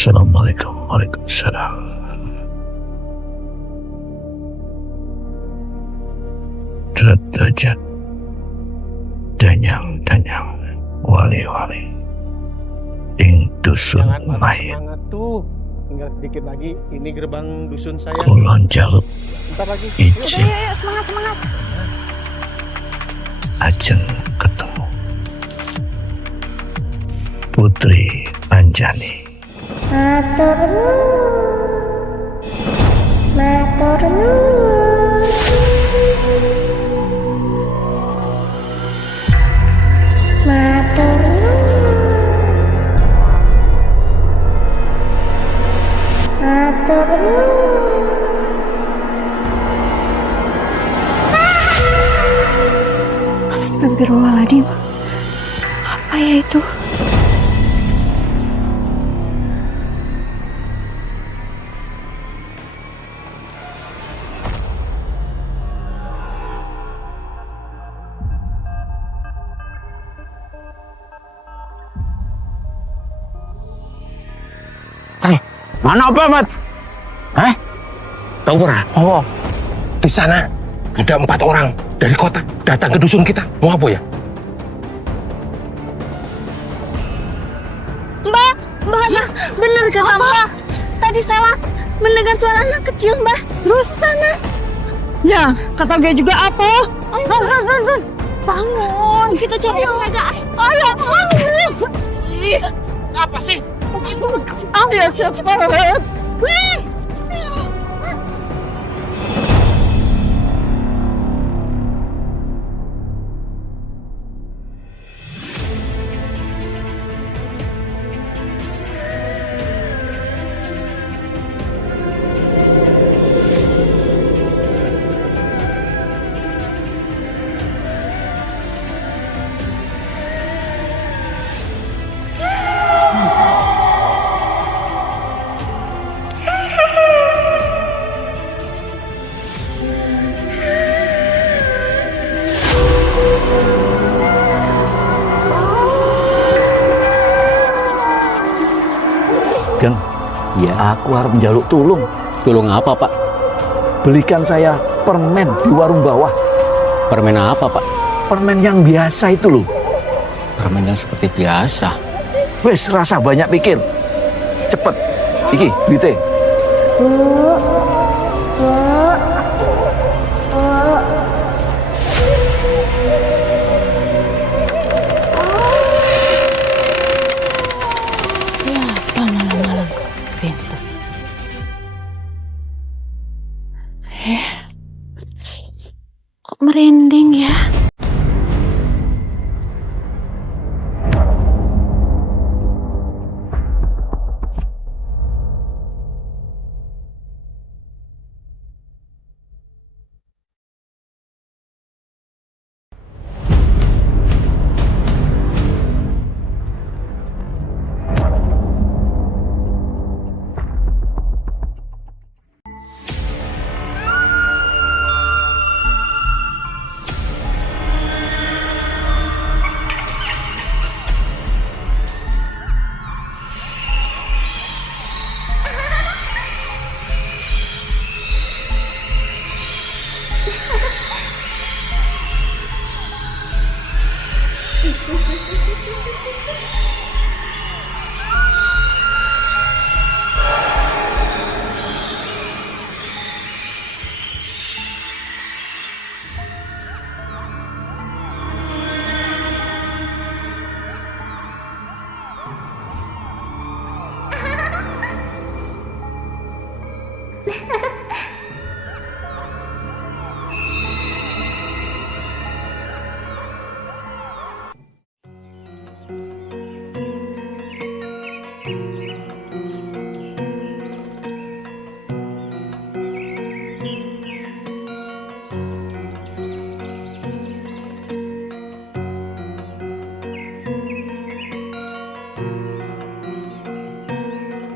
Assalamualaikum. Waalaikumsalam. Derajat danyang wali-wali ing dusun mayit. Semangat tuh, tinggal sedikit lagi. Ini gerbang dusun saya. Kulon jaluk Bentar lagi. izin Ayo, semangat. ajeng ketemu Putri Anjani. Matur nuwun. Matur nuwun. Matur nuwun. Matur nuwun. Astagfirullahaladzim. Apa ya itu? Mana apa, Mat? Hah? Tahu ora? Oh, di sana ada 4 orang dari kota datang ke dusun kita. Mau apa ya? Mbak, bener kata Mbak. Tadi Stella mendengar suara anak kecil, Mbak. Terus sana. Ya, kata gue juga apa? Ayo, bangun. Kita cari yang agak. Ayo, bangun. Apa sih? Ayo, cepat. Geng, Iya. aku harus menjaluk tulung. Tulung apa, Pak? Belikan saya permen di warung bawah. Permen apa, Pak? Permen yang biasa itu loh. Permen yang seperti biasa. Wes, rasa banyak pikir. Cepet. Iki, duitnya. Bu. Bu. Bu. Siapa malam-malam ke pintu? Kok merinding ya?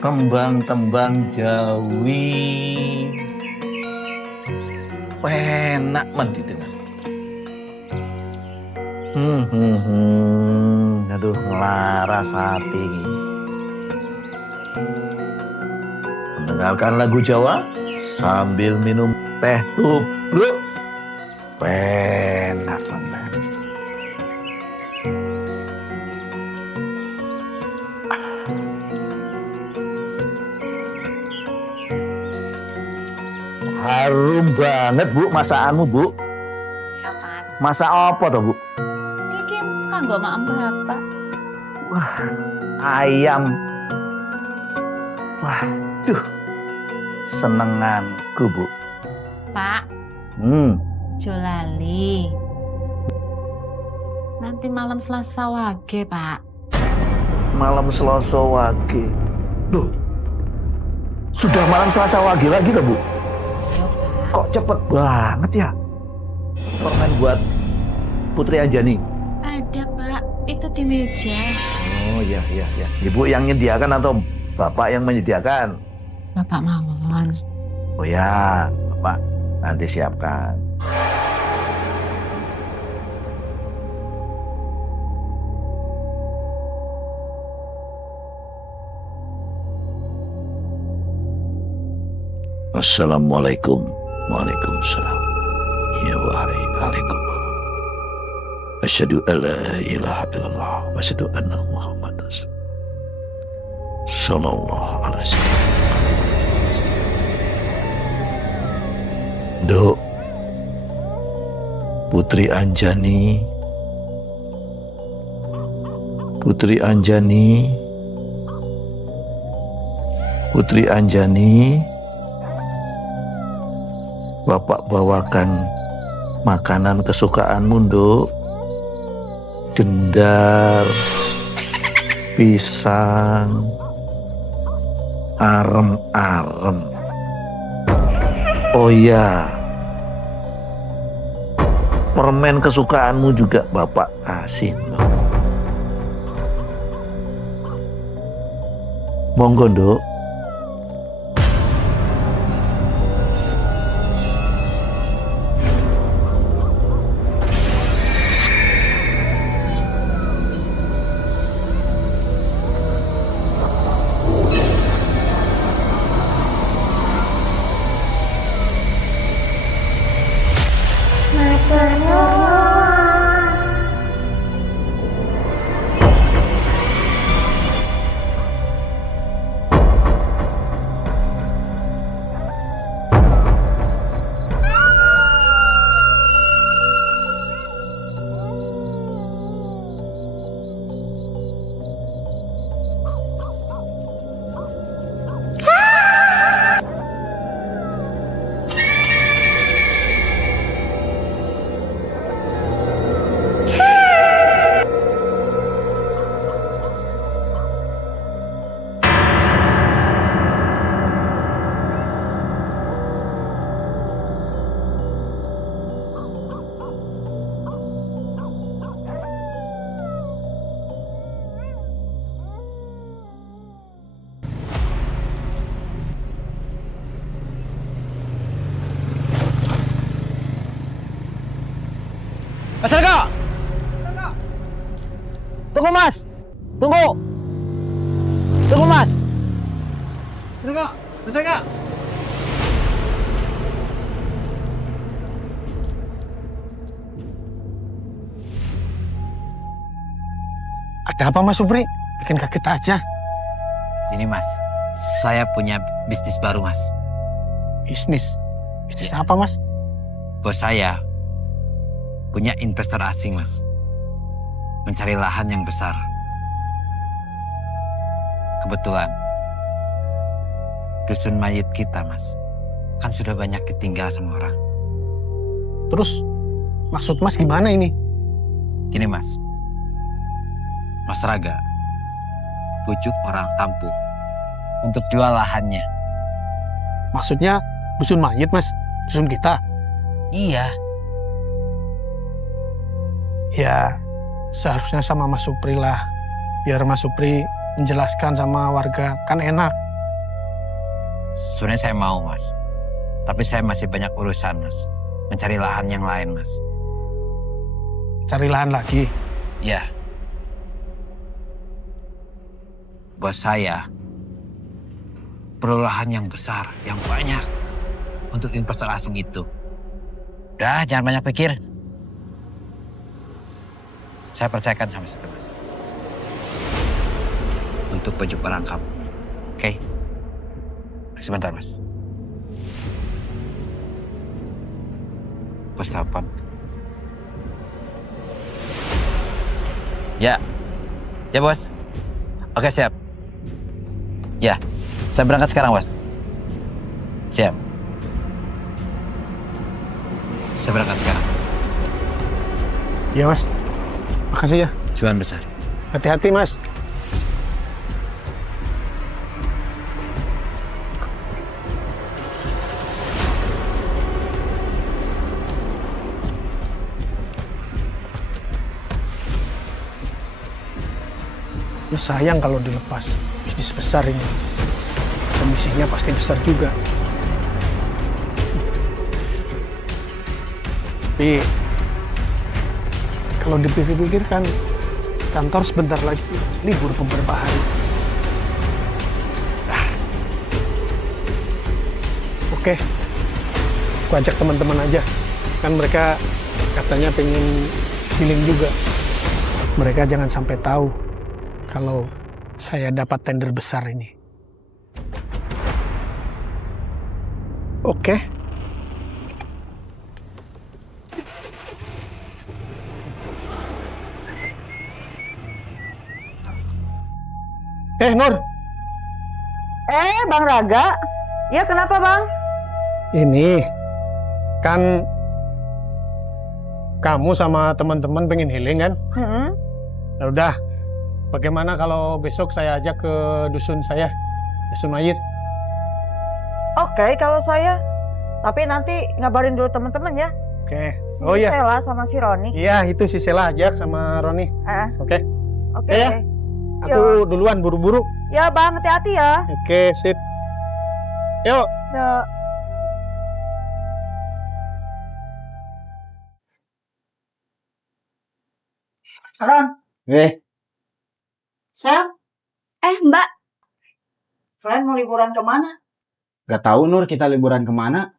Tembang-tembang Jawi penak men didengar. Aduh, ngelaras hati. Dengarkan lagu Jawa sambil minum teh tubruk. Enak banget. Harum banget, Bu, masakanmu, Bu. Kapan? Masak apa toh, Bu? Bikin kanggo mak bapak. Ayam. Waduh, senenganku, Bu. Pak, Jolali. Nanti malam Selasa wage, Pak. Malam Selasa wage. Duh, sudah malam Selasa wage lagi toh, Bu? Yo, Pak. Kok cepet banget ya? Permen buat Putri Anjani. Ada, Pak. Itu di meja. Oh iya. Ibu yang menyediakan atau Bapak yang menyediakan? Bapak mawon. Oh ya, Bapak nanti siapkan. Assalamualaikum. Waalaikumsalam. Ya waalaikumsalam. Asyhadu alla ilaha illallah wa asyhadu anna Muhammadar Rasulullah. Sallallahu alaihi wasallam. Dok, Putri Anjani, Putri Anjani, Putri Anjani, Bapak bawakan makanan kesukaanmu, Dok. Dendar, pisang, arem-arem. Oh iya, permen kesukaanmu juga Bapak kasih, Dok. Monggo, Dok. Matur nuwun. Mas Raka! Tunggu, Mas! Tunggu! Tunggu, Mas! Raka! Mas Raka! Ada apa Mas Supri? Bikin kaget aja. Ini Mas, saya punya bisnis baru Mas. Bisnis? Bisnis apa Mas? Bos saya punya investor asing Mas. Mencari lahan yang besar. Kebetulan dusun mayit kita Mas, kan sudah banyak ditinggal sama orang. Terus maksud Mas gimana ini? Gini Mas, Mas Raga bujuk orang kampung untuk jual lahannya. Maksudnya dusun mayit Mas? Dusun kita? Iya, Ya seharusnya sama Mas Supri lah. Biar Mas Supri menjelaskan sama warga, kan enak. sebenarnya saya mau Mas. Tapi saya masih banyak urusan Mas. Mencari lahan yang lain Mas. Cari lahan lagi. Ya. Bos saya perlu lahan yang besar, yang banyak untuk investor asing itu. Udah, jangan banyak pikir. Saya percayakan sama situ, Mas. Untuk baju perangkap. Oke? Sebentar, Mas. Bos telepon. Ya. Ya, Bos. Oke, siap. Ya. Saya berangkat sekarang, Bos. Siap. Saya berangkat sekarang. Iya Mas, makasih ya. Cuan besar. Hati-hati Mas. Ini sayang kalau dilepas. Bisnis besar ini. Komisinya pasti besar juga. Tapi kalau dipikir-pikir kan kantor sebentar lagi libur beberapa hari. Oke, aku ajak teman-teman aja. Kan mereka katanya pengen healing juga. Mereka jangan sampai tahu kalau saya dapat tender besar ini. Oke. Nur. Bang Raga. Ya kenapa Bang? Ini kan kamu sama teman-teman pengen healing kan? Ya udah, bagaimana kalau besok saya ajak ke dusun saya, dusun mayit? Oke, kalau saya. Tapi nanti ngabarin dulu teman-teman ya. Oke. Si Oh iya. Sela sama si Roni. Iya, itu si Sela ajak sama Roni. Oke. Oke. Ya. Aku duluan buru-buru. Ya Bang, hati-hati ya. Oke, sip. Yuk. Ya. Ron. Sel. Mbak, Kalian mau liburan kemana? Gak tahu Nur kita liburan kemana.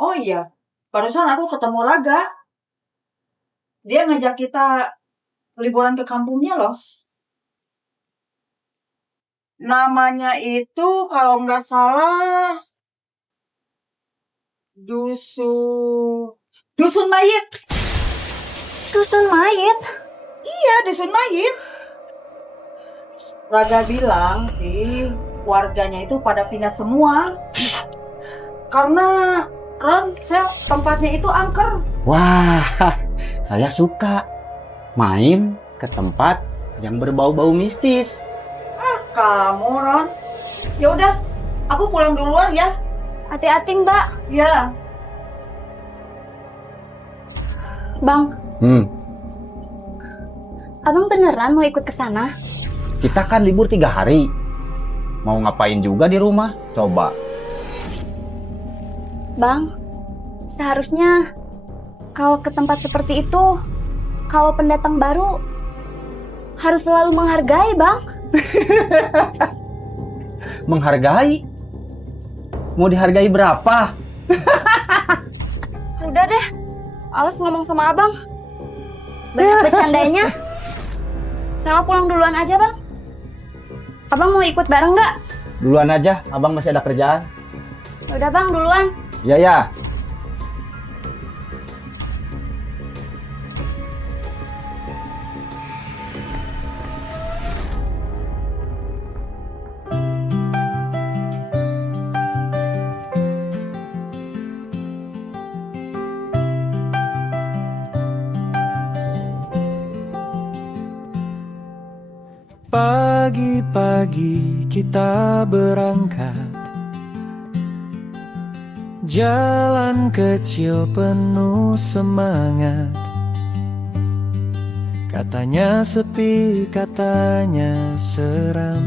Oh iya, barusan aku ketemu Raga. Dia ngajak kita liburan ke kampungnya loh. Namanya itu kalau nggak salah Dusun Mayit. dusun mayit. Iya, Dusun Mayit. Raga bilang sih warganya itu pada pindah semua. Karena tempatnya itu angker. Wah, saya suka main ke tempat yang berbau-bau mistis. Kamu, Ron. Ya udah, aku pulang duluan ya. Hati-hati Mbak. Ya. Bang, Abang beneran mau ikut ke sana? Kita kan libur 3 hari. Mau ngapain juga di rumah? Coba. Bang, seharusnya kalau ke tempat seperti itu, kalau pendatang baru harus selalu menghargai, Bang. Menghargai? Mau dihargai berapa? Udah deh, Alas ngomong sama Abang. Banyak bercandanya. Salah pulang duluan aja, Bang. Abang mau ikut bareng nggak? Duluan aja, abang masih ada kerjaan. Udah Bang, duluan. Ya ya. Pagi-pagi kita berangkat, jalan kecil penuh semangat. Katanya sepi, katanya seram,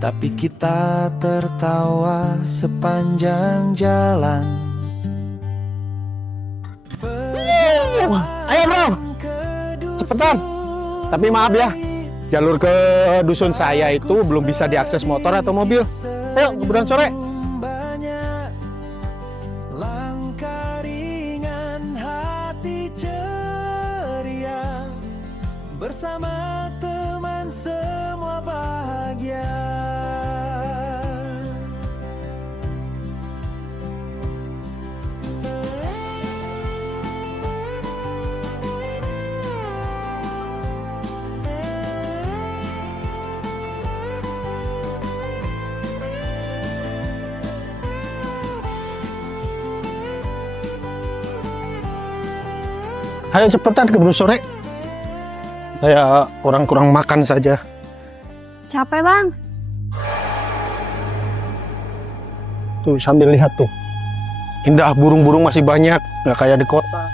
tapi kita tertawa sepanjang jalan. Ayo bro, cepetan. Tapi maaf ya, jalur ke dusun saya itu belum bisa diakses motor atau mobil. Ayo, kemudian sore. banyak langkah ringan hati ceria bersama teman semua bahagia. Ayo cepetan keburu sore. Saya kurang makan saja. Capek bang. Tuh sambil lihat tuh. Indah, burung-burung masih banyak, nggak kayak di kota.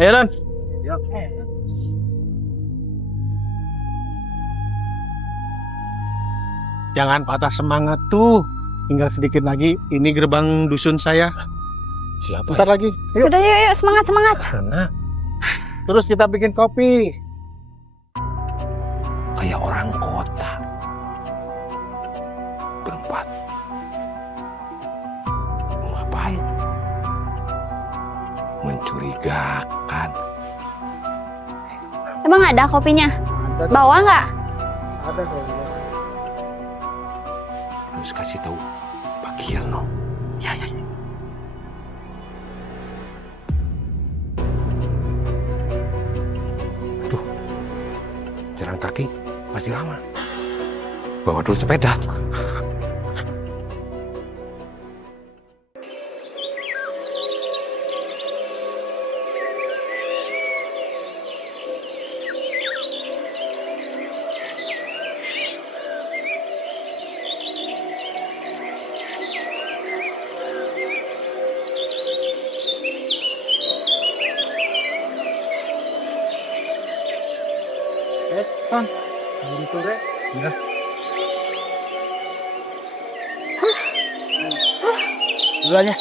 Ayo Ran. Jangan patah semangat tuh. Tinggal sedikit lagi. Ini gerbang dusun saya. Siapa? Bentar lagi. Yuk. Udah yuk, semangat. Karena Terus kita bikin kopi. kayak orang kota. Berempat. Mau ngapain? Mencurigakan. Emang ada kopinya? Bawa nggak? Ada kayaknya. Harus kasih tahu Pak Kirno. Ya. Tuh, jalan kaki pasti lama. Bawa dulu sepeda. Tan. Buru sore. Ya. Duluan ya.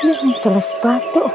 Nih, terus sepatu.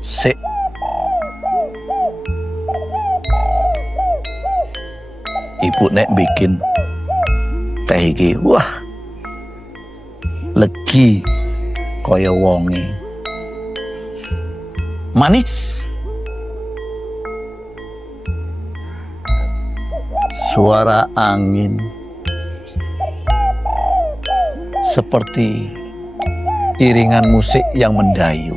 Sik. Ibu nek bikin teh iki, wah, legi kaya wonge. Manis. Suara angin seperti iringan musik yang mendayu.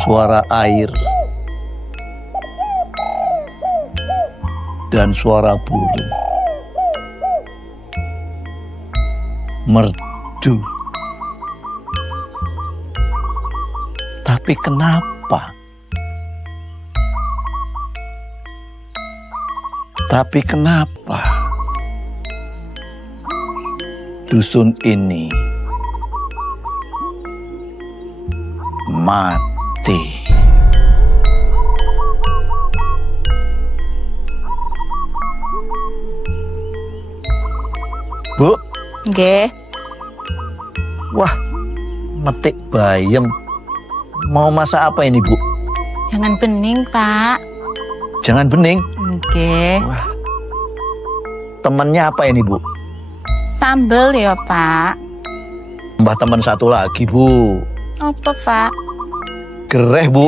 Suara air dan suara burung merdu. Tapi kenapa? Dusun ini mati? Bu, Nggih. wah, metik bayam. Mau masak apa ini, Bu? Jangan bening, Pak. Jangan bening. Nggih. Temennya apa ini, Bu? Sambel ya, Pak. Mbah teman satu lagi, Bu. Apa, Pak? Gereh, Bu.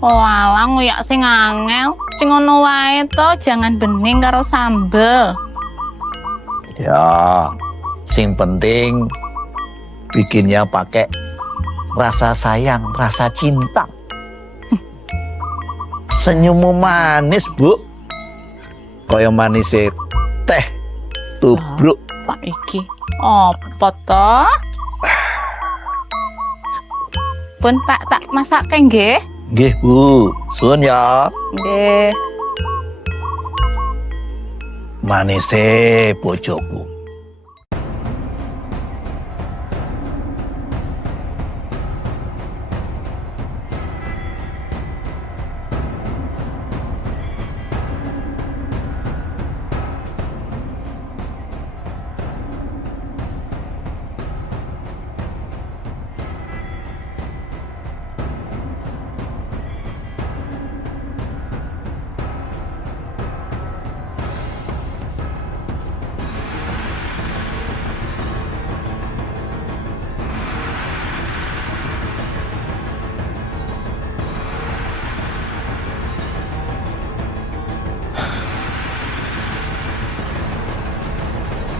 Oh, alah nguyak sing angel. Sing ngono wae to, jangan bening karo sambel. Ya, sing penting bikinnya pakai rasa sayang, rasa cinta. Senyummu manis, Bu. Kaya manis teh tubruk. Pak iki apa to? Pun Pak tak masak nggih. Nggih, Bu. Suwun ya. Nggih. Manise bojoku.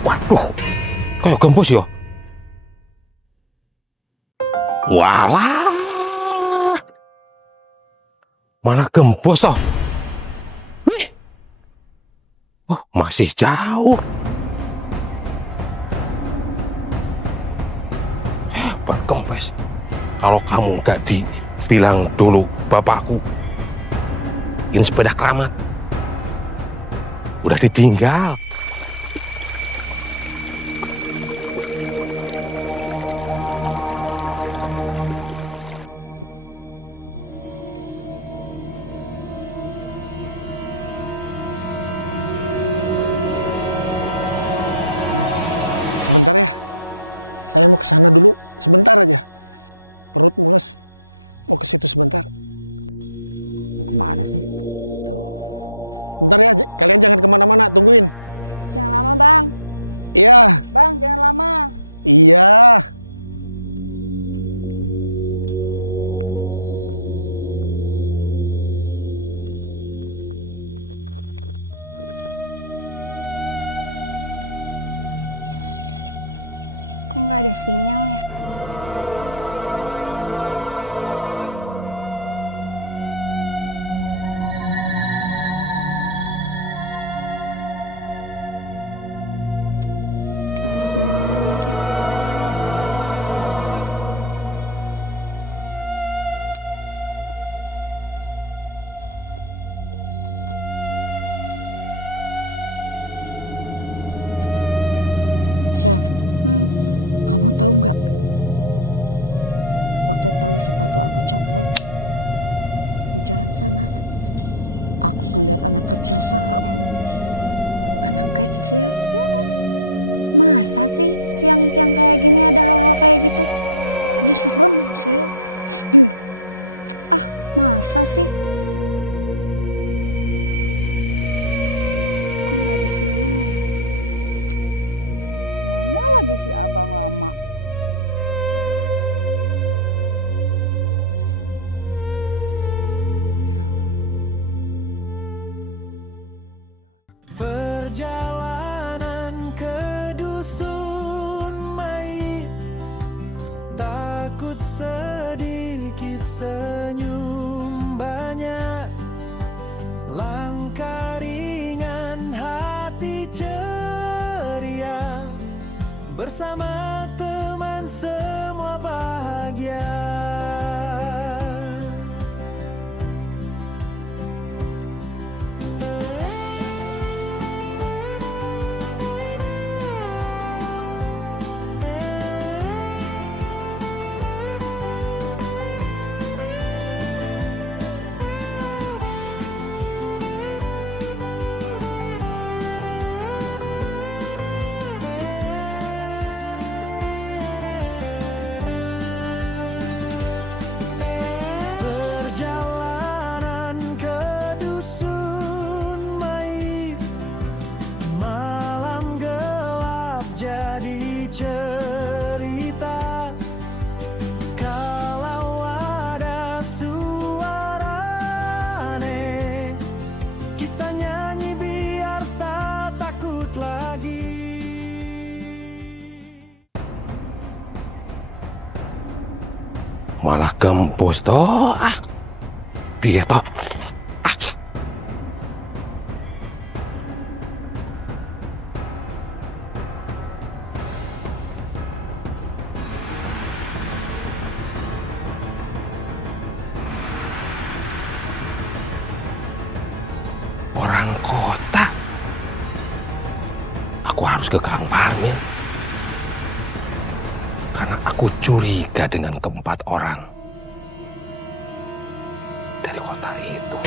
Waduh, kayak gembos ya. Walah, malah gembos toh. Wih, oh masih jauh. Hebat kempes. Kalau kamu nggak dibilang dulu bapakku, ini sepeda keramat udah ditinggal. bersama teman semua bahagia. Perjalanan ke dusun Mait, malam gelap jadi cerita. Kalau ada suara aneh, kita nyanyi biar tak takut lagi. Malah gembos toh. Piye toh? Orang kota. Aku harus ke Kang Parmin. Karena aku curiga dengan keempat orang dari kota itu.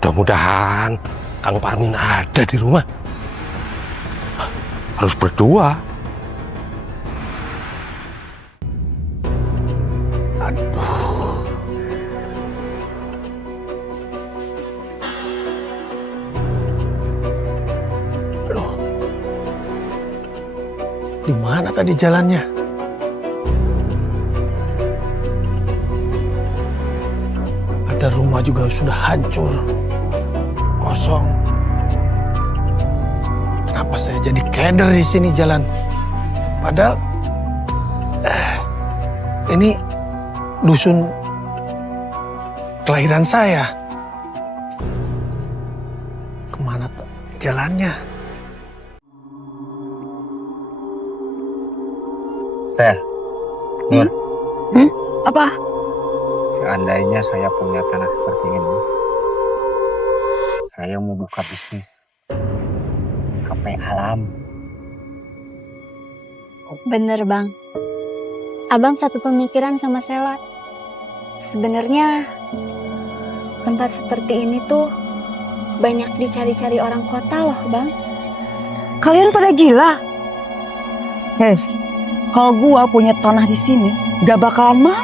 Mudah-mudahan Kang Parmin ada di rumah. Harus berdoa. Di mana tadi jalannya? Ada rumah juga sudah hancur, kosong. Kenapa saya jadi keder di sini jalan? Padahal ini dusun kelahiran saya. Kemana jalannya? Sel, Nur, Apa? seandainya saya punya tanah seperti ini, saya mau buka bisnis HP alam. Bener bang. Abang satu pemikiran sama Sela. Sebenarnya tempat seperti ini tuh banyak dicari-cari orang kota loh bang. Kalian pada gila? Guys, kalau gua punya tanah di sini, gak bakalan mau.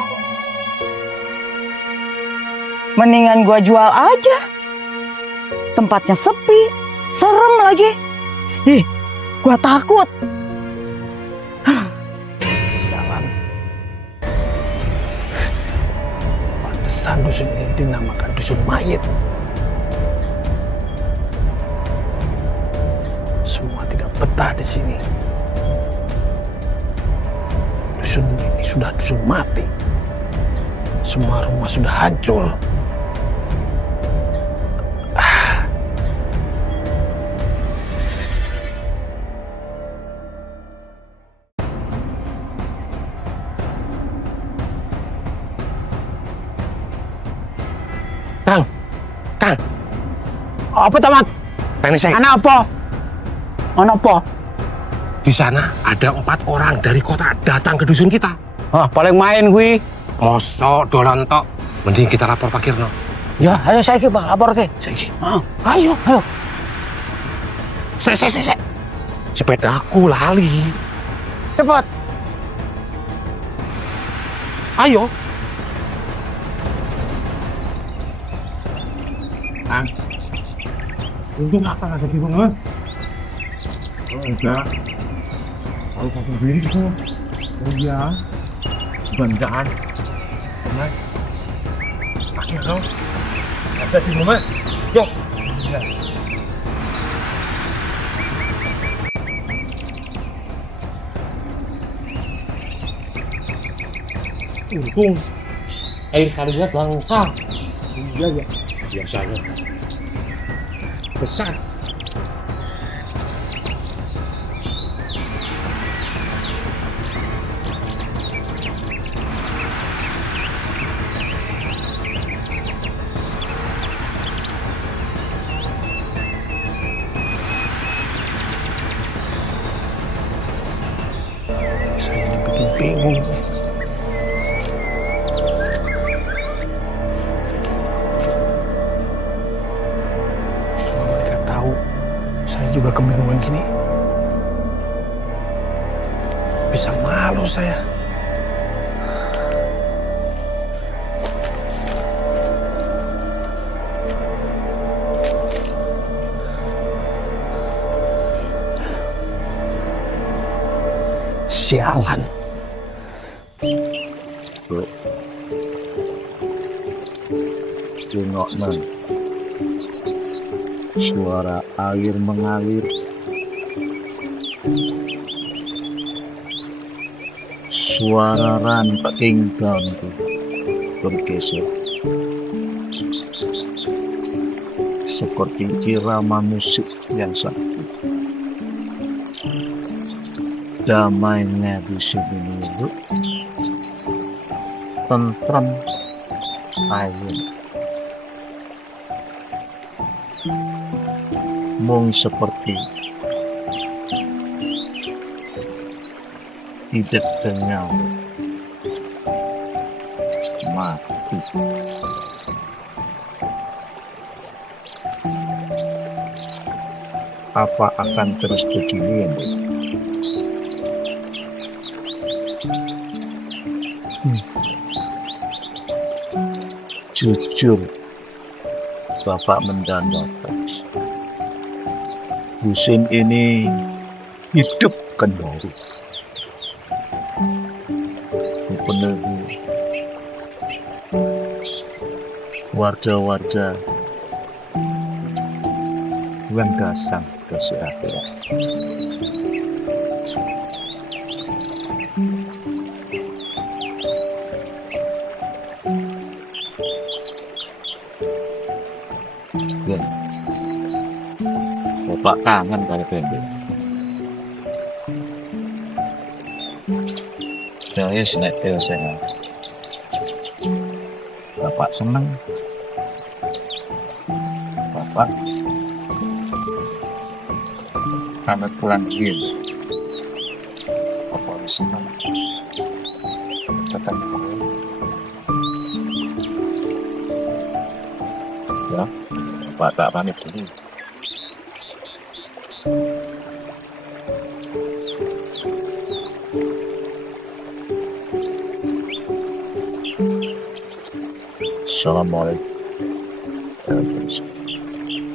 Mendingan gua jual aja. Tempatnya sepi, serem lagi. Ih, gua takut. Sialan. Pantesan dusun ini dinamakan dusun mayit. Semua tidak betah di sini. Dusun ini sudah dusun mati. Semua rumah sudah hancur. Kang, apa tamat? Ini saya. Anak apa? Anak apa? Di sana ada 4 orang dari kota datang ke dusun kita. Ah, paling main gue. Mosok dolan tok. Mending kita lapor Pak Kirno. Ya, ayo saya ke lapor ke. Saiki. Ayo. Saya. Sepedaku lali. Cepat. Ayo. Untung akan ada di rumah. Oh enggak. Kalau satu diri semua. Oh iya. Banggaan. Tenang. Pakai kau. Ada di rumah. Yuk. Ya. Untung air kalinya langka. Iya ya, biasanya besar. Saya dibikin bingung. Kalau mereka tahu saya juga kebingungan gini, bisa malu saya. Sialan. Tengok man, suara air mengalir, suara ranting bambu bergeser, seperti irama musik yang sakti. Damainya di sini itu tentram, ayun, mung seperti tidak kenyal, mati. Apa akan terus begini ya, Bu? Jujur, Bapak mendandakan musim ini hidup kembali. Dipenuhi warga-warga yang datang ke akhirat. Ya, Bapak kangen kali Pembe. Saya senek saya. Bapak seneng. Bapak pamit pulang dulu. Bapak seneng. Ketemu. Ya, Bapak tak pamit dulu. Assalamualaikum.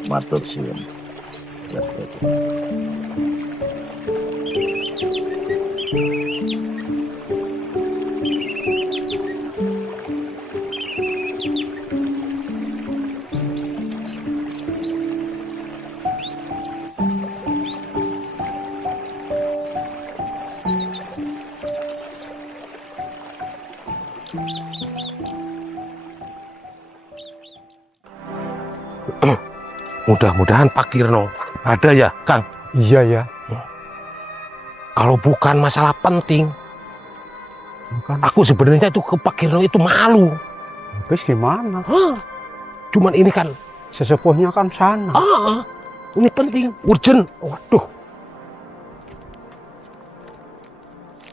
Matur suwun. Mudah-mudahan Pak Kirno ada ya, Kang. Iya ya. Kalau bukan masalah penting, Bukan. aku sebenarnya itu ke Pak Kirno itu malu. Terus gimana? Cuman ini kan, Sesepuhnya kan sana. ini penting, urgent. Waduh,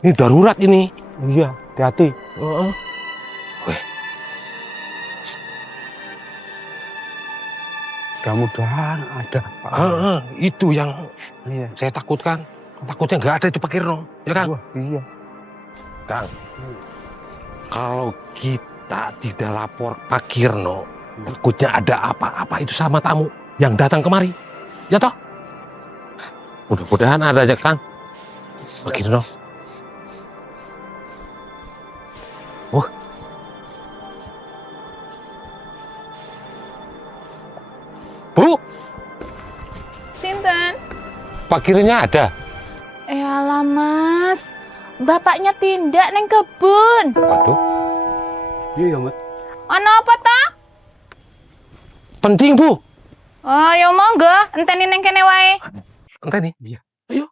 ini darurat ini. Iya, hati-hati. Mudah-mudahan ada. Itu yang Iya. saya takutkan. Takutnya nggak ada itu Pak Kirno, ya Kang? Wah, iya. Kang, kalau kita tidak lapor Pak Kirno, takutnya ada apa-apa itu sama tamu yang datang kemari, ya toh? Mudah-mudahan ada aja Kang. Pak Kirno. Bu, Sinten? Pak Kirnonya ada. Alah mas, bapaknya tindak neng kebun. Waduh, Iya ya, Mat. Ono apa ta? Penting, Bu. Oh, ya monggo, enteni neng kene wae. Entah nih. Iya. Ayo.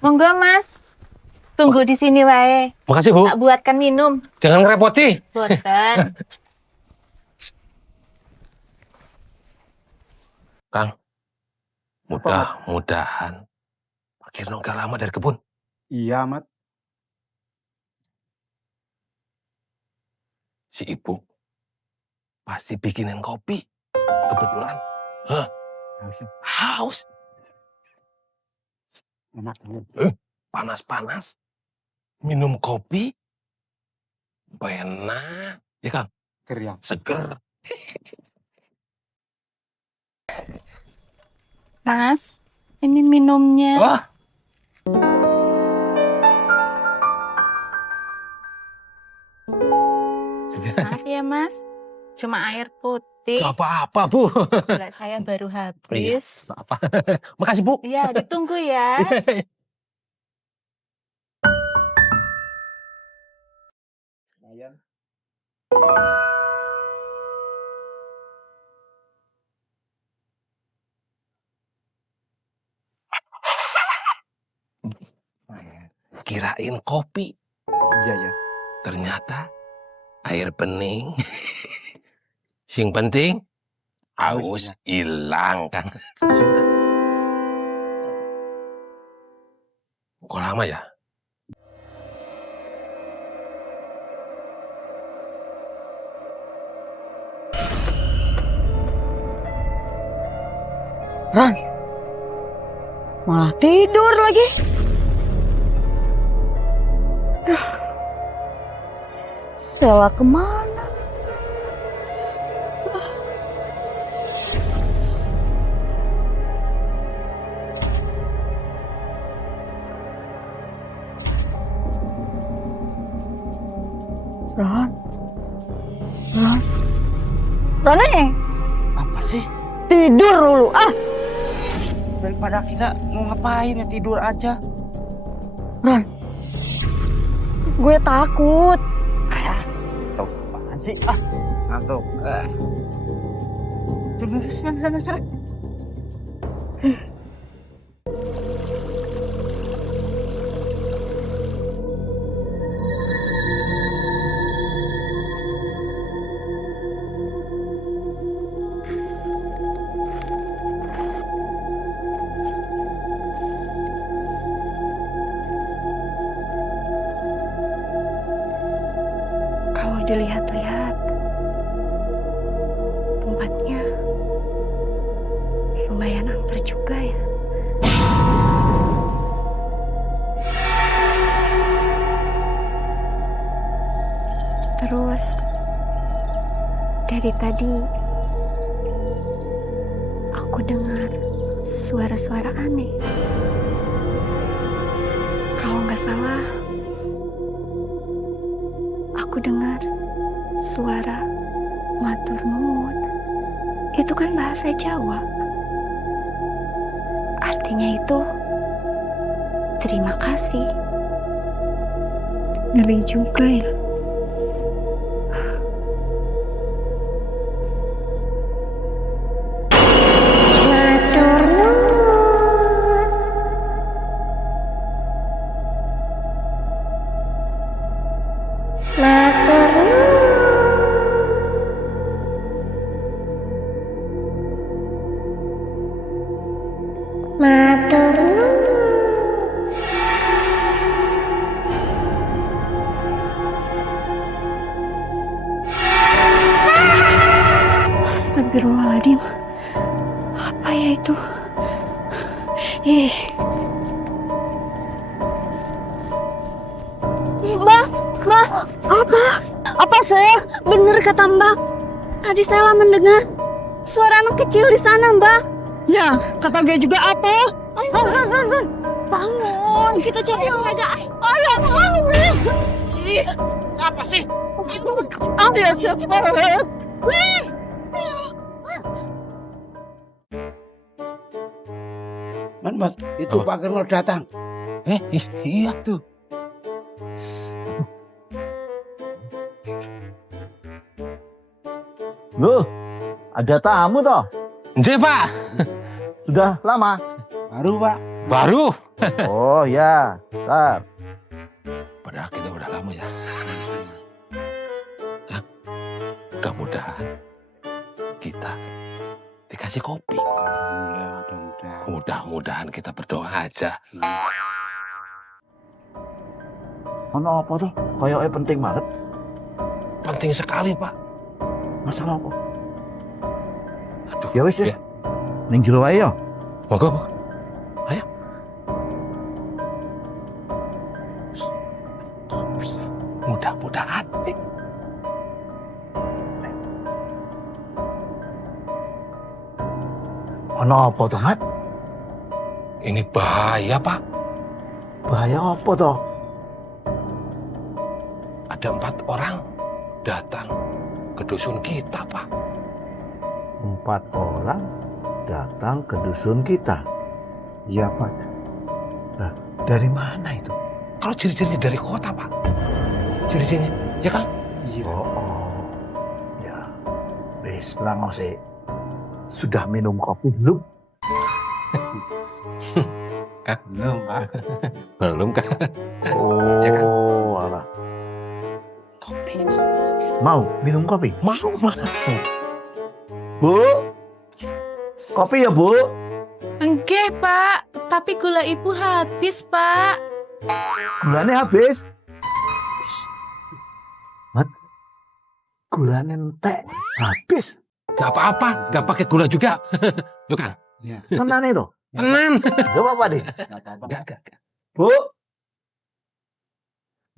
Monggo, Mas. Tunggu di sini wae. Makasih, Bu. Tak buatkan minum. Jangan ngerepoti. Boten. Kang, mudah-mudahan Pak Kirno gak lama dari kebun. Iya, Mat. Si Ibu pasti bikinin kopi. Kebetulan. Haus. Enak. Panas-panas. Minum kopi. Enak. Ya, Kang? Keriang. Seger. Mas, ini minumnya. Wah. Maaf ya, Mas. Cuma air putih. Gak apa-apa, Bu. Gula saya baru habis. Apa? Makasih, Bu. Iya, ditunggu ya. Kirain kopi. Iya ya. Ternyata air bening. Sing penting haus hilang, Kang. Sudah. Kok lama ya? Ron, malah tidur lagi. Duh, Sela kemana? Ron, Rone, Apa sih? tidur dulu. Daripada kita mau ngapain ya tidur aja. Ron, gue takut. Tahu apaan sih? Ngantuk. Sana. Kalau dilihat-lihat, tempatnya lumayan angker juga ya. Terus, dari tadi aku dengar suara-suara aneh. Kalau nggak salah, aku dengar suara matur nuwun. Itu kan bahasa Jawa. Artinya itu terima kasih. Ngeri juga ya. Matur nuwun. Matur nuwun. Matur nuwun. Astagfirullahaladzim. Apa ya itu? Mbak, apa saya benar kata Mbak? Tadi saya mendengar suara anak kecil di sana, Mbak. Ya, kata gue juga apa? Bangun, kita cari yang agak. Ayo, bangun. Apa sih? Ayo, cepat. Mat, itu Apa? Pak Kirno datang. Iya tuh. Loh, ada tamu toh? Nje, Pak. Sudah lama? Baru Pak. Baru. Oh ya, Tar. Padahal kita udah lama ya. Nah, mudah-mudahan kita dikasih kopi. Ya, mudah-mudahan. Mudah-mudahan kita berdoa aja. Ono apa tuh? Kayaknya penting banget. Penting sekali, Pak. Masalah apa? Aduh. Ya wis ya. Ya. Ning jero wae ya. Monggo. Ayo. Kopi. Mudah-mudahan. Ono apa tuh, Mat? Ini bahaya, Pak. Bahaya apa toh? Ada 4 orang datang ke dusun kita, Pak. 4 orang datang ke dusun kita. Iya Pak. Nah, dari mana itu? Kalau ciri-cirinya dari kota, Pak. Ciri-cirinya, ya kan? Oh. Ya. Wis, lang sih. Sudah minum kopi belum? Belum Pak. Belum kan? Oh, Ya kan? alah. Kopi. Mau minum kopi? Mau. Bu? Kopi ya, Bu? Enggak, Pak. Tapi gula ibu habis, Pak. Gulanya habis. Mat, gulanya entek habis. Gak apa-apa, gak pakai gula juga. Yuk, Kang. Tenan itu. Tenang. Gak apa-apa deh. Gak. Bu?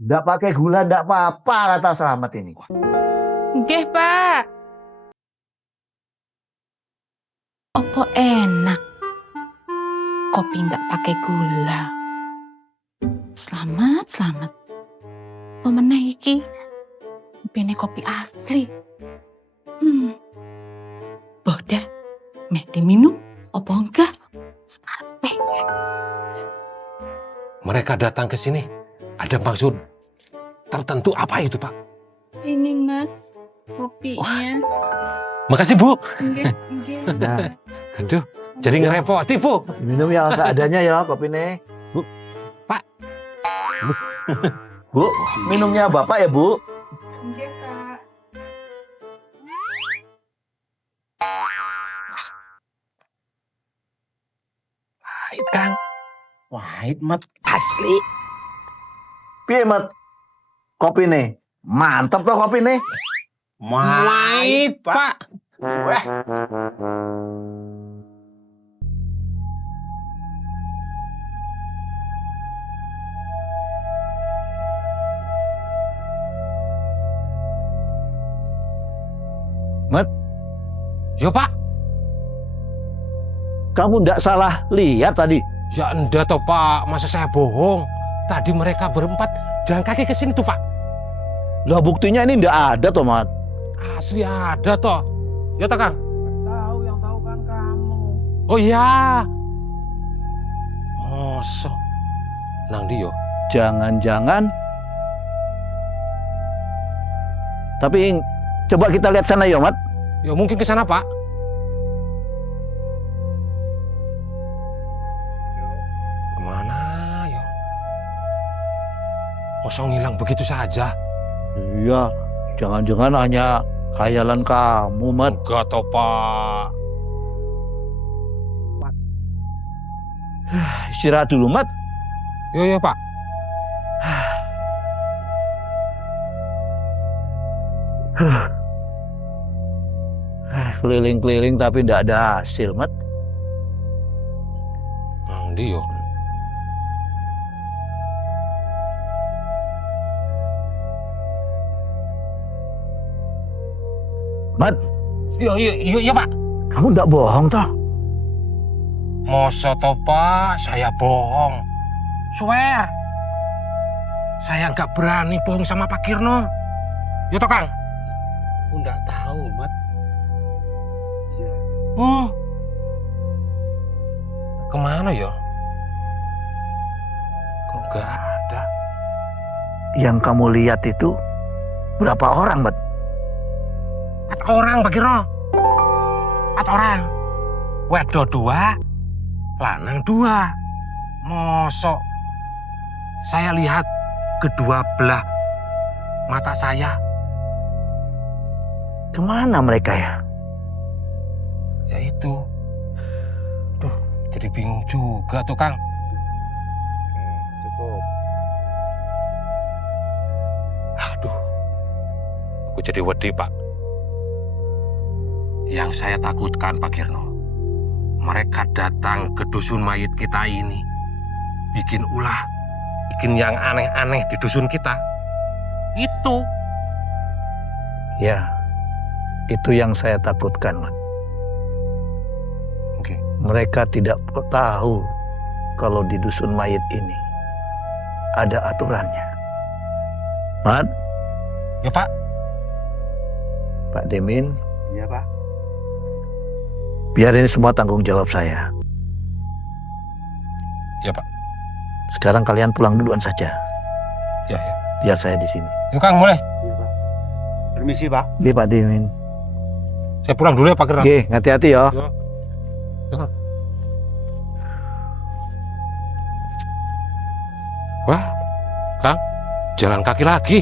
Nggak pakai gula, nggak apa-apa, kata Selamat ini. Enggak, Pak. Opo enak. Kopi nggak pakai gula. Selamat. Pemenang iki. Pene kopi asli. Bodah. Meh diminum. Opo enggak? Skarpe. Mereka datang ke sini. Ada maksud tertentu apa itu, Pak? Ini Mas. Kopinya. Makasih, Bu. Enggak. Nah, Aduh, jadi ngerepoti, Bu. minum yang seadanya ya kopi nih. Bu, Pak. Bu, minumnya Bapak ya, Bu? Enggak, Pak. Pahit, Kang. Pahit Mat. Asli. Piye, Mat? Kopi nih. Mantap toh kopi nih. Pahit, Pak. Wah. Mat, Yo, Pak. kamu ndak salah lihat tadi. Ya enggak toh, Pak. Masa saya bohong? Tadi mereka berempat jalan kaki ke sini tuh, Pak. Lah buktinya ini ndak ada toh, Mat. Asli ada toh. Ya toh, Kang? Tahu yang tahu kan kamu. Oh iya. Mosok. Nang dia. Jangan-jangan. Tapi coba kita lihat sana ya, Mat. Ya mungkin ke sana, Pak. Kemana ya? Mosok ngilang begitu saja? Iya, jangan-jangan hanya khayalan kamu, Mat. Enggak toh, Pak. Istirahat dulu, Mat. Yo, Pak. Keliling-keliling tapi ndak ada hasil, Mat. Nang dia. Mat, Iya, Pak. kamu ndak bohong toh? Masa toh, Pak, saya bohong. Swear. Saya nggak berani bohong sama Pak Kirno. Ya toh, Kang? Aku nggak tahu Mat. Oh. Kemana Mana ya? Kok nggak ada? Yang kamu lihat itu berapa orang, Bet? 4 orang, Pak Kirno. 4 orang. Wedo 2, lanang 2. Mosok saya lihat kedua belah mata saya. Kemana mereka ya? Ya itu. Duh, jadi bingung juga tuh, Kang. Cukup. Aduh, aku jadi wedi, Pak. Yang saya takutkan, Pak Kirno, mereka datang ke dusun mayit kita ini, bikin ulah, bikin yang aneh-aneh di dusun kita. Itu. Ya, itu yang saya takutkan, Mat. Oke. Mereka tidak tahu kalau di dusun mayit ini ada aturannya. Mat, Ya, Pak. Pak Demin, Iya, Pak. biar ini semua tanggung jawab saya. Ya, Pak. Sekarang kalian pulang duluan saja, Ya, ya. biar saya di sini. Yuk, Kang, boleh. Iya, Pak. Permisi, Pak. Oke, Pak Demin. Saya pulang dulu ya, Pak Kirno. Oke, hati-hati ya. Ya. Ya, Kang. Wah, Kang, jalan kaki lagi.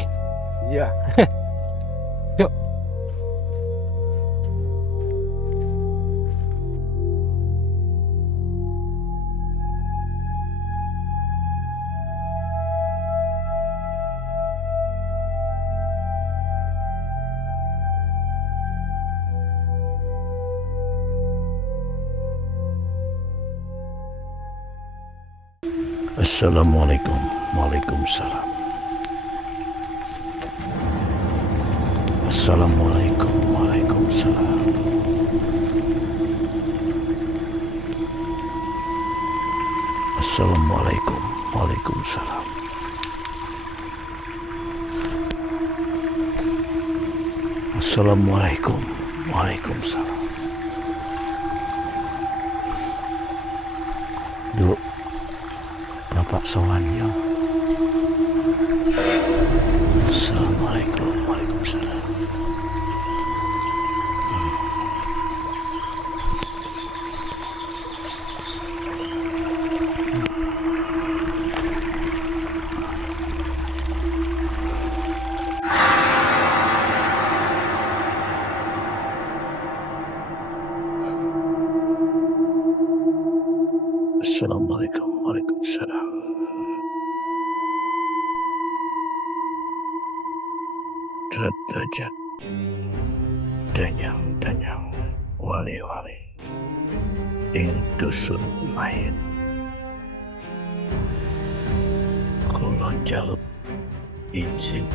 Iya. Yuk. Assalamualaikum. Waalaikumsalam. Assalamualaikum. Waalaikumsalam. Assalamualaikum. Waalaikumsalam. Assalamualaikum. Waalaikumsalam. Duk, Bapak sowan ya. Assalamualaikum. Waalaikumsalam. Assalamualaikum. Waalaikumsalam. Derajat danyang wali-wali ing dusun mayit. Kula njaluk izin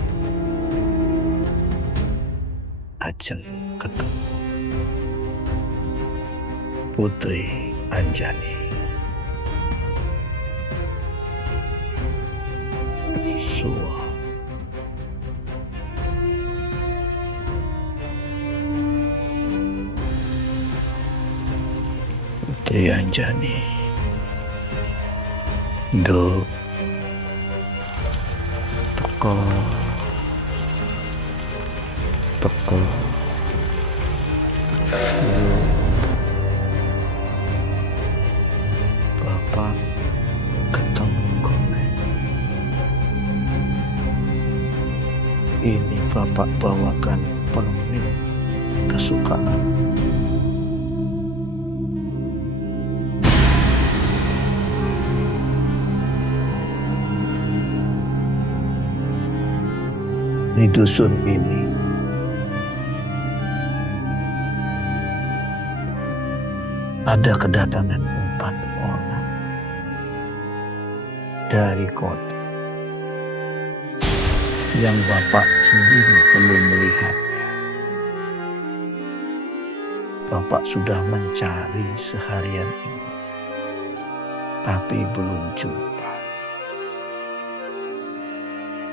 ajeng ketemu Putri Anjani. Suwa. Putri Anjani. Do teko Bapak ketemu kowe. Ini Bapak bawakan permen kesukaan. Di dusun ini ada kedatangan 4 orang dari kota yang Bapak sendiri belum melihatnya. Bapak sudah mencari seharian ini, tapi belum jumpa.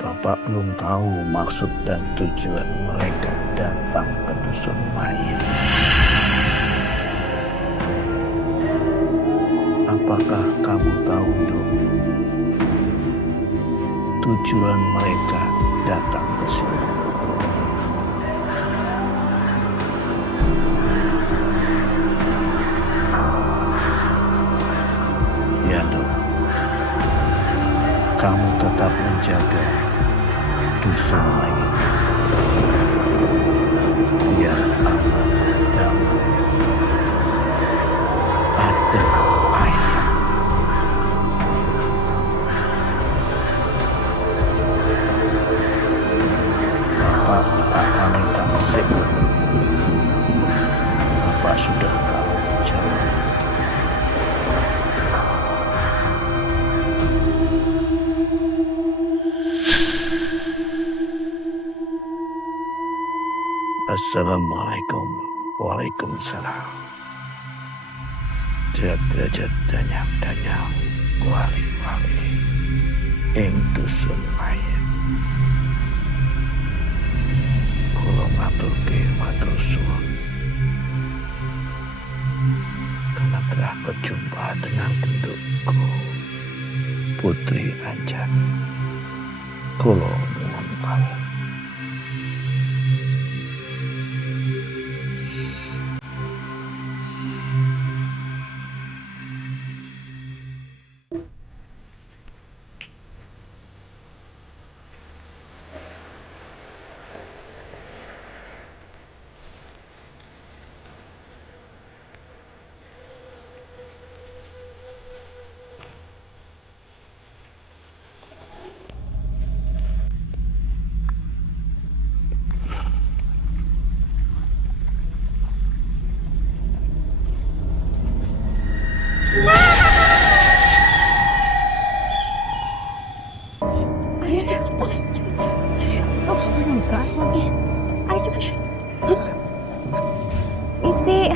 Bapak belum tahu maksud dan tujuan mereka datang ke dusun mayit. Apa Apakah kamu tahu, Dok, tujuan mereka datang ke sini? Ya, Dok. Kamu tetap menjaga dusun mayit. Biar aman, damai. Ada ayah. Bapak tak pamit taksib. Bapak sudah tahu jalan. Assalamualaikum. Waalaikumsalam. Derajat danyang wali-wali ing dusun mayit. Kula maturke matur suwun. Karena telah berjumpa dengan bentukku Putri Anjani. Kula nuwun pamit. Ayo cepetan. Oh, keras lagi. Ayo cepet. Isi.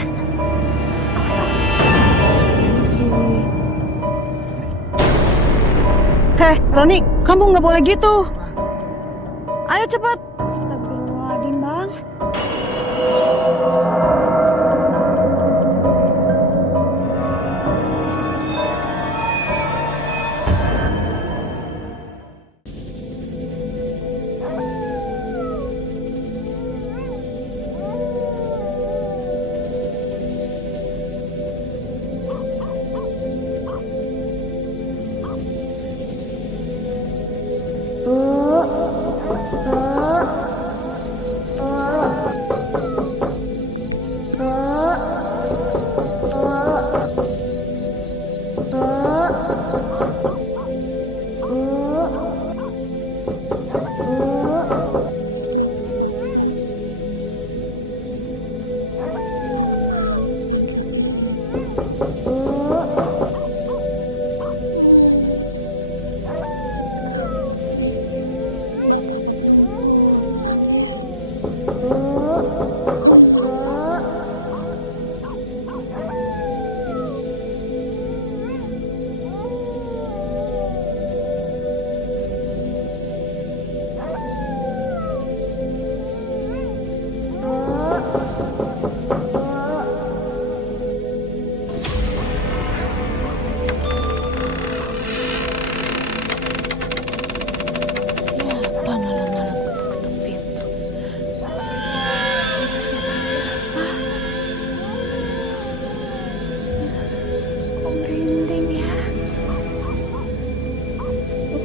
Awas. Heh, Rani, kamu nggak boleh gitu. Ayo cepat. Astagfirullahaladzim, Bang.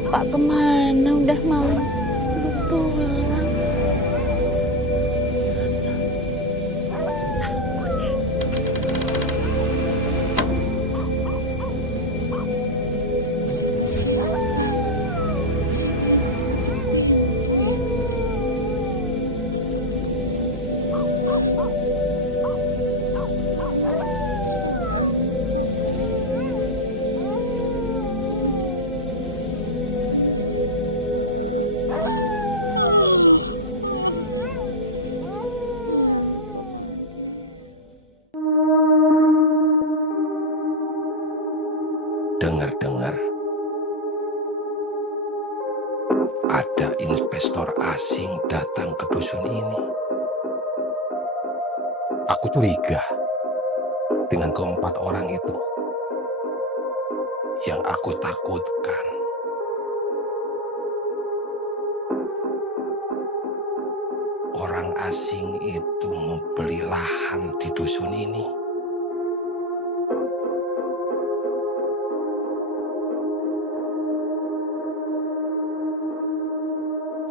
Pak kemana? Udah malam. Belum pulang. Dengar-dengar ada investor asing datang ke dusun ini. Aku curiga dengan keempat orang itu. yang aku takutkan. Orang asing itu membeli lahan di dusun ini.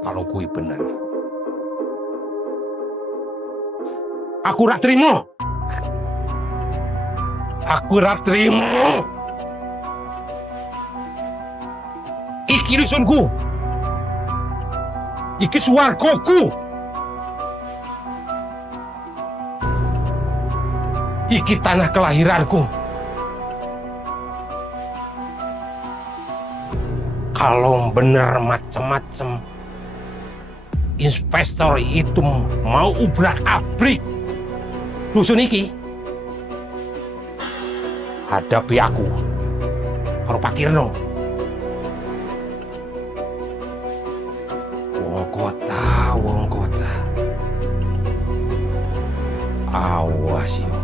Kalau gue benar, aku rak terima. Aku rak terima. Iki dusunku. Iki suwargoku. Iki tanah kelahiranku. Kalau bener macem-macem, investor itu mau ubrak-abrik dusun iki, hadapi aku karo Pak Kirno. Wong kota. Awas yo.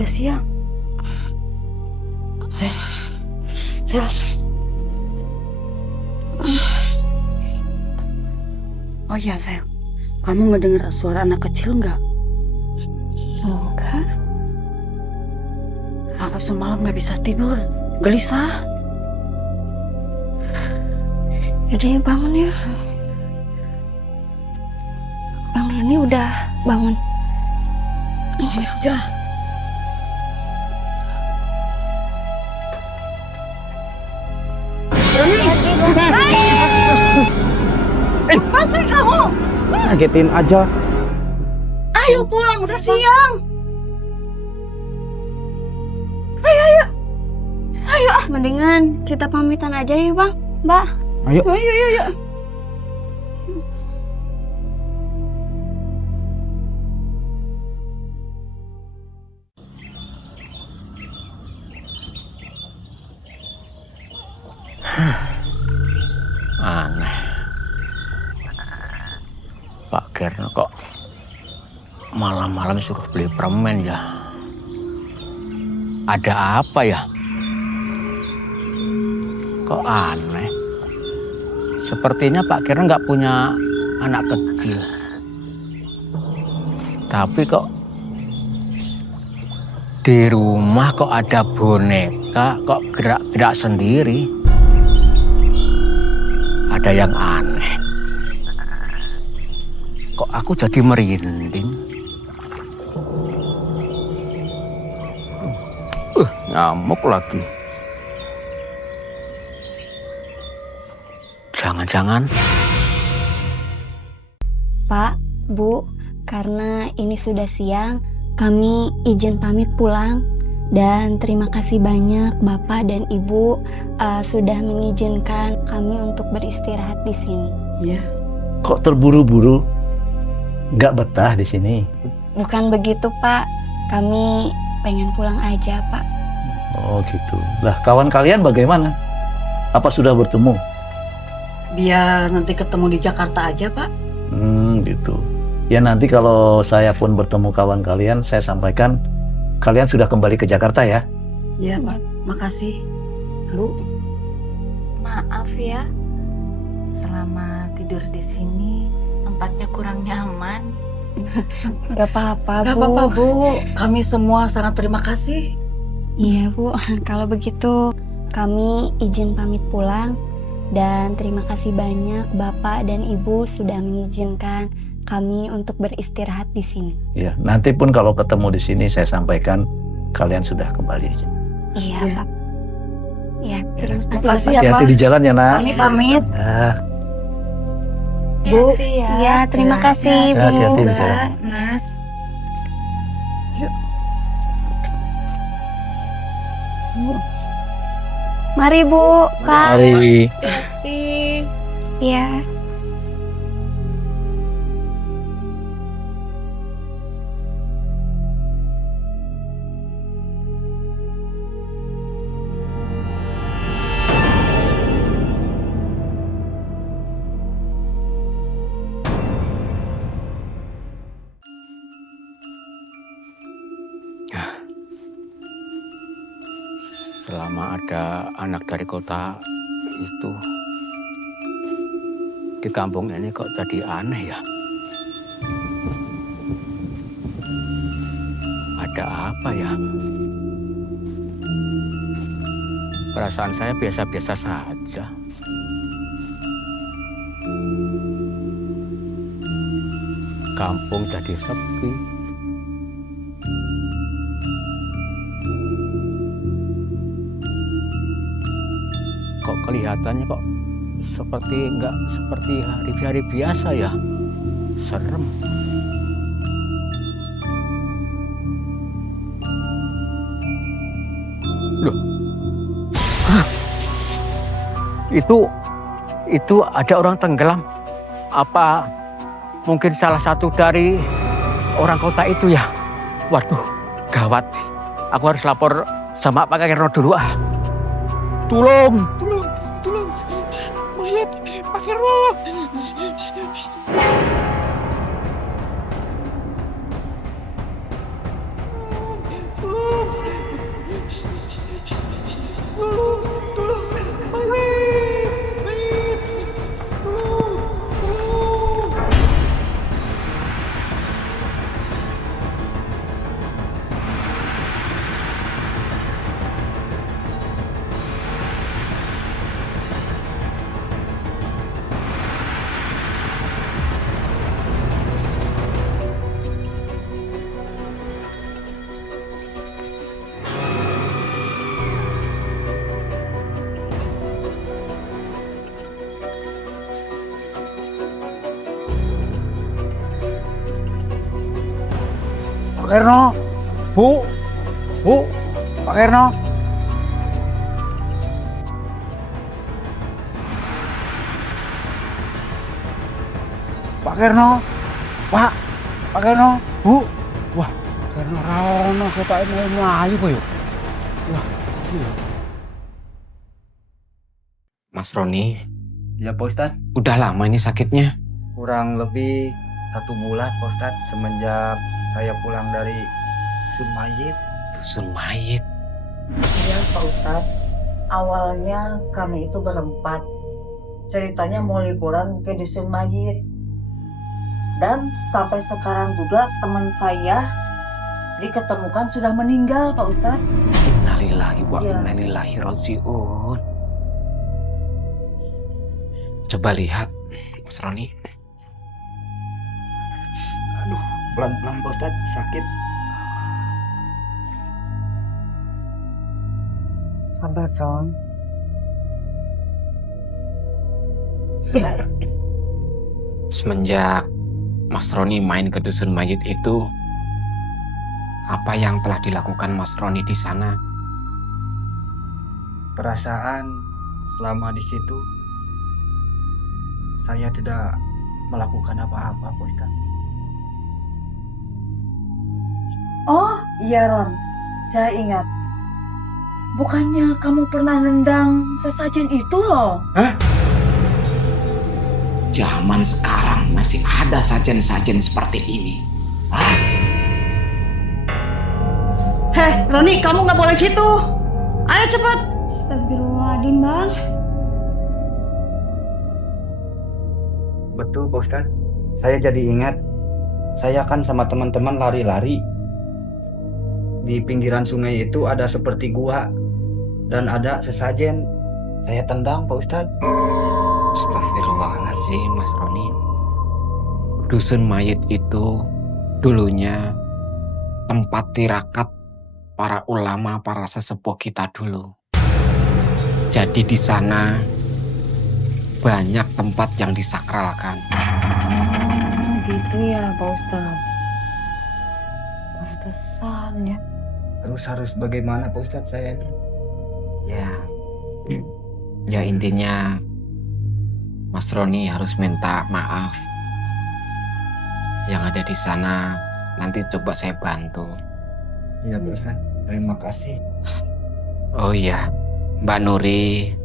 Udah siang. Sel. Oh iya, Sel. Kamu ngedengar suara anak kecil nggak? Enggak. Aku semalam nggak bisa tidur. Gelisah. Yaudah ya, bangun ya. Bang Roni udah bangun. Oh ya udah. Masih kamu? Ngagetin aja. Ayo pulang, udah siang. Mendingan kita pamitan aja ya bang, mbak. Ayo. Ayo. Aneh. Pak Kirno kok malam-malam suruh beli permen ya? Ada apa ya? Kok aneh? Sepertinya Pak Kirno nggak punya anak kecil. Tapi kok di rumah kok ada boneka, kok gerak-gerak sendiri. Ada yang aneh. Kok aku jadi merinding? Nyamuk lagi. Jangan-jangan. Pak, Bu, karena ini sudah siang, kami izin pamit pulang. Dan terima kasih banyak Bapak dan Ibu sudah mengizinkan kami untuk beristirahat di sini. Ya. Kok terburu-buru? Nggak betah di sini? Bukan begitu Pak, kami pengen pulang aja Pak. Oh gitu. Lah kawan kalian bagaimana? Apa sudah bertemu? Biar nanti ketemu di Jakarta aja, Pak. Gitu. Ya nanti kalau saya pun bertemu kawan kalian, saya sampaikan kalian sudah kembali ke Jakarta ya. Iya, Pak. Makasih. Lu. Maaf ya, selama tidur di sini tempatnya kurang nyaman. Gak apa-apa Gak Bu. apa-apa, Bu. Kami semua sangat terima kasih. Iya Bu, kalau begitu kami izin pamit pulang. Dan terima kasih banyak Bapak dan Ibu sudah mengizinkan kami untuk beristirahat di sini. Ya, nanti pun kalau ketemu di sini saya sampaikan kalian sudah kembali aja. Iya Ya. Pak. Iya, terima kasih. Makasih ya, Pak. Hati-hati di jalan ya, Nak. Kami pamit. Ah, Bu. Iya, terima kasih Bu. hati-hati di jalan. Mas. Mari Bu, Pak. Mari. Iya. Selama ada anak dari kota itu, di kampung ini kok jadi aneh ya? Ada apa ya? Perasaan saya biasa-biasa saja. Kampung jadi sepi. Kok kelihatannya kok nggak seperti hari-hari biasa ya? Serem. Loh. Hah? Itu ada orang tenggelam. Apa mungkin salah satu dari orang kota itu ya? Waduh, gawat. Aku harus lapor sama Pak Kirno dulu ah. Tolong. Mayat Pak Kirno. Tolong. Kirno, Bu, Pak Kirno. Pak Kirno, Pak Kirno, Bu. Wah, Pak Kirno rawono kita ini melayu kok yuk. Wah, iya. Mas Roni, Ya Pak Ustadz, udah lama ini sakitnya? kurang lebih 1 bulan Pak Ustadz semenjak saya pulang dari Sumayit. Dusun mayit. Iya Pak Ustadz, awalnya kami itu berempat. Ceritanya mau liburan ke Dusun Mayit. Dan sampai sekarang juga teman saya diketemukan sudah meninggal Pak Ustadz. Innalillahi wa Iya. inna ilaihi raji'un. Coba lihat, Mas Roni. Aduh, pelan-pelan Pak Ustadz, sakit. Sabar Ron. Semenjak Mas Roni main ke Dusun Mayit itu, apa yang telah dilakukan Mas Roni di sana? Perasaan selama di situ saya tidak melakukan apa-apa Pak Ustadz. Oh iya Ron, saya ingat. Bukannya kamu pernah nendang sesajen itu loh? Zaman sekarang masih ada sajen-sajen seperti ini. Heh, Roni, kamu nggak boleh gitu. Ayo cepat. Astagfirullahaladzim, Bang. Betul Pak Ustadz, saya jadi ingat. Saya kan sama teman-teman lari-lari. Di pinggiran sungai itu ada seperti gua dan ada sesajen. Saya tendang Pak Ustadz. Astagfirullahaladzim, Mas Roni. Dusun Mayit itu dulunya tempat tirakat para ulama, para sesepuh kita dulu. Jadi di sana banyak tempat yang disakralkan. Gitu ya Pak Ustadz. Pantesan ya. Terus harus bagaimana Pak Ustadz saya ini? Ya intinya Mas Roni harus minta maaf. Yang ada di sana nanti coba saya bantu. Iya Pak Ustadz, terima kasih. Oh iya, Mbak Nuri,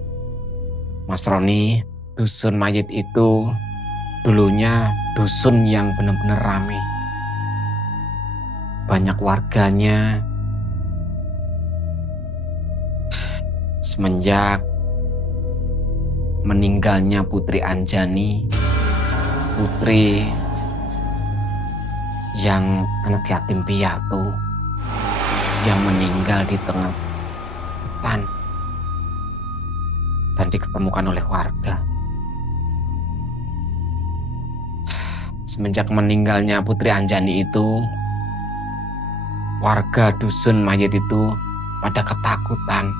Mas Roni, Dusun Mayit itu dulunya dusun yang benar-benar rame. Banyak warganya. Semenjak meninggalnya Putri Anjani, putri yang anak yatim piatu yang meninggal di tengah hutan dan diketemukan oleh warga. Semenjak meninggalnya Putri Anjani itu, warga Dusun Mayit itu pada ketakutan,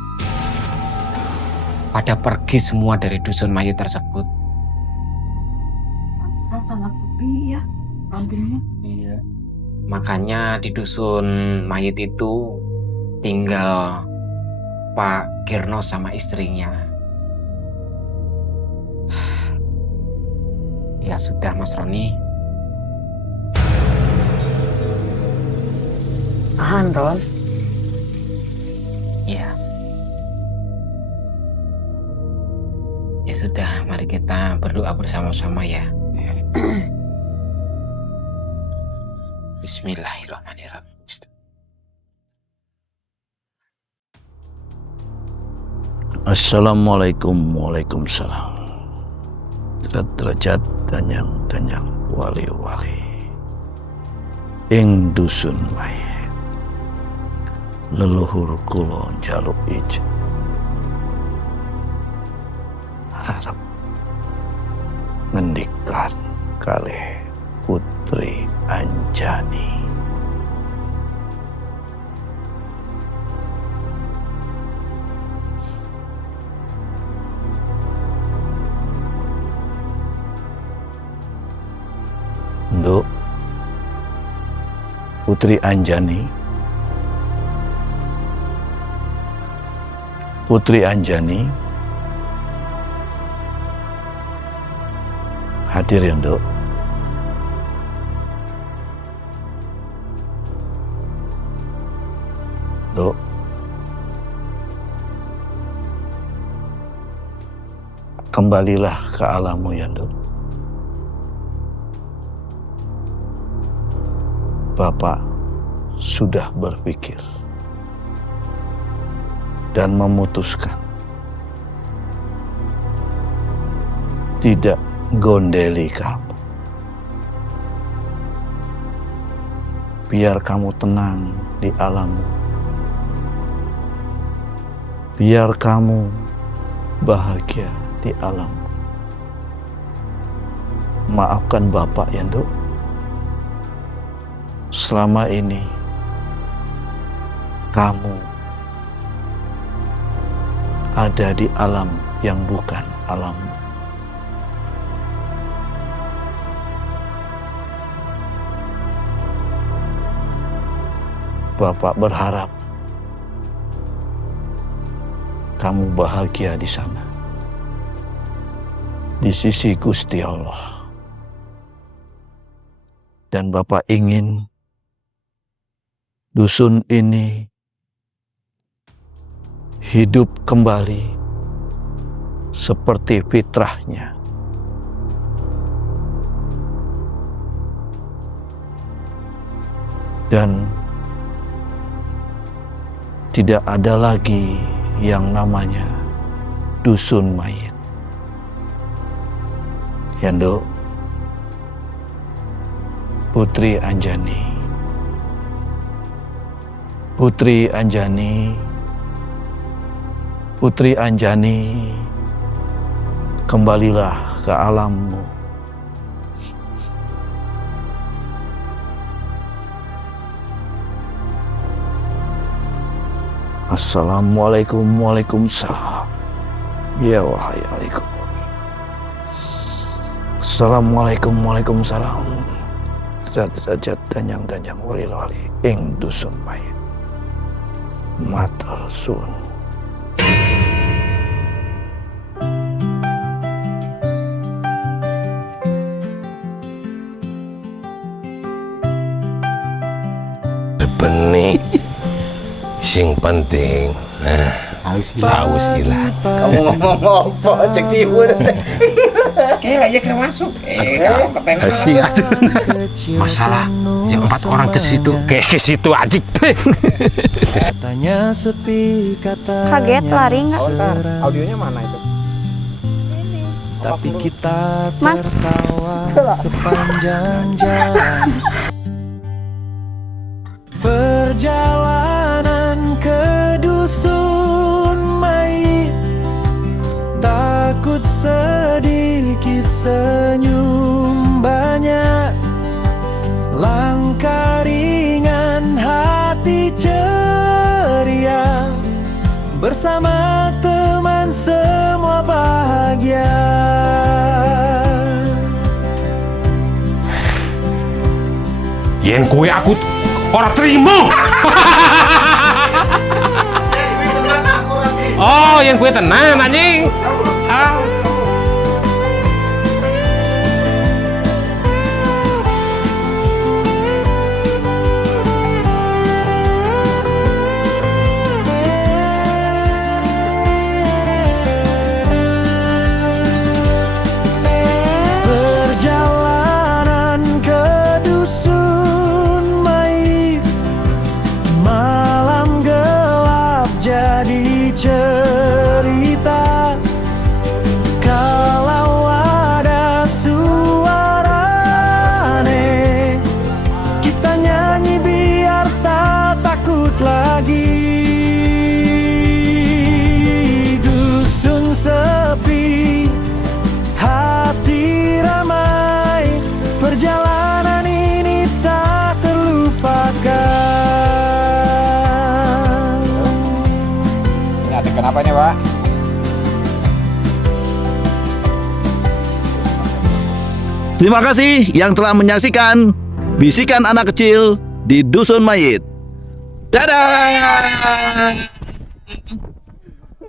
pada pergi semua dari Dusun Mayit tersebut. Pantesan sangat sepi ya kampungnya. Iya. Makanya di Dusun Mayit itu tinggal Pak Kirno sama istrinya. Ya sudah Mas Roni. Tahan Ron. Ya. Ya sudah, mari kita berdoa bersama-sama ya. Bismillahirrahmanirrahim. Assalamualaikum, waalaikumsalam. Derajat danyang wali-wali ing Dusun Mayit leluhur kula njaluk ijin arep ngendikan kalih Putri Anjani. Nduk, Putri Anjani. Putri Anjani. Hadir ya, Nduk. Nduk. Kembalilah ke alammu ya, Nduk. Bapak sudah berpikir dan memutuskan tidak gondeli kamu. Biar kamu tenang di alammu. Biar kamu bahagia di alammu. Maafkan Bapak ya, Nduk. Selama ini kamu ada di alam yang bukan alammu. Bapak berharap kamu bahagia di sana, di sisi Gusti Allah. Dan Bapak ingin dusun ini hidup kembali seperti fitrahnya. Dan tidak ada lagi yang namanya dusun mayit. Ya, Nduk. Putri Anjani. Putri Anjani, Putri Anjani, kembalilah ke alammu. Assalamualaikum, waalaikumsalam. Ya wahai alaikum. Assalamualaikum, waalaikumsalam. Zat-zat danjang-danjang wali-wali ing dusun mayit. Matur suwun. Benih sing penting haus ilang. Kamu ngomong apa? Cek timun. Kayaknya kena masuk. Masalah yang 4 orang ke situ, ke situ aja. Katanya sepi, katanya Kaget lari nggak? Audionya mana itu? tapi kita Mas. tertawa sepanjang jalan. Perjalanan ke dusun mayit, takut sedikit senyum banyak, langkah ringan hati ceria, bersama teman semua bahagia. Yen kue aku ora terima. Oh, yen kue tenang anjing. Perjalanan ke dusun mayit, malam gelap jadi cerita. Kalau ada suara aneh, kita nyanyi biar tak takut lagi. Dusun sepi, hati ramai, perjalanan ini tak terlupakan. Ini ada kenapa nih, Pak? Terima kasih yang telah menyaksikan Bisikan Anak Kecil di Dusun Mayit. Dadah!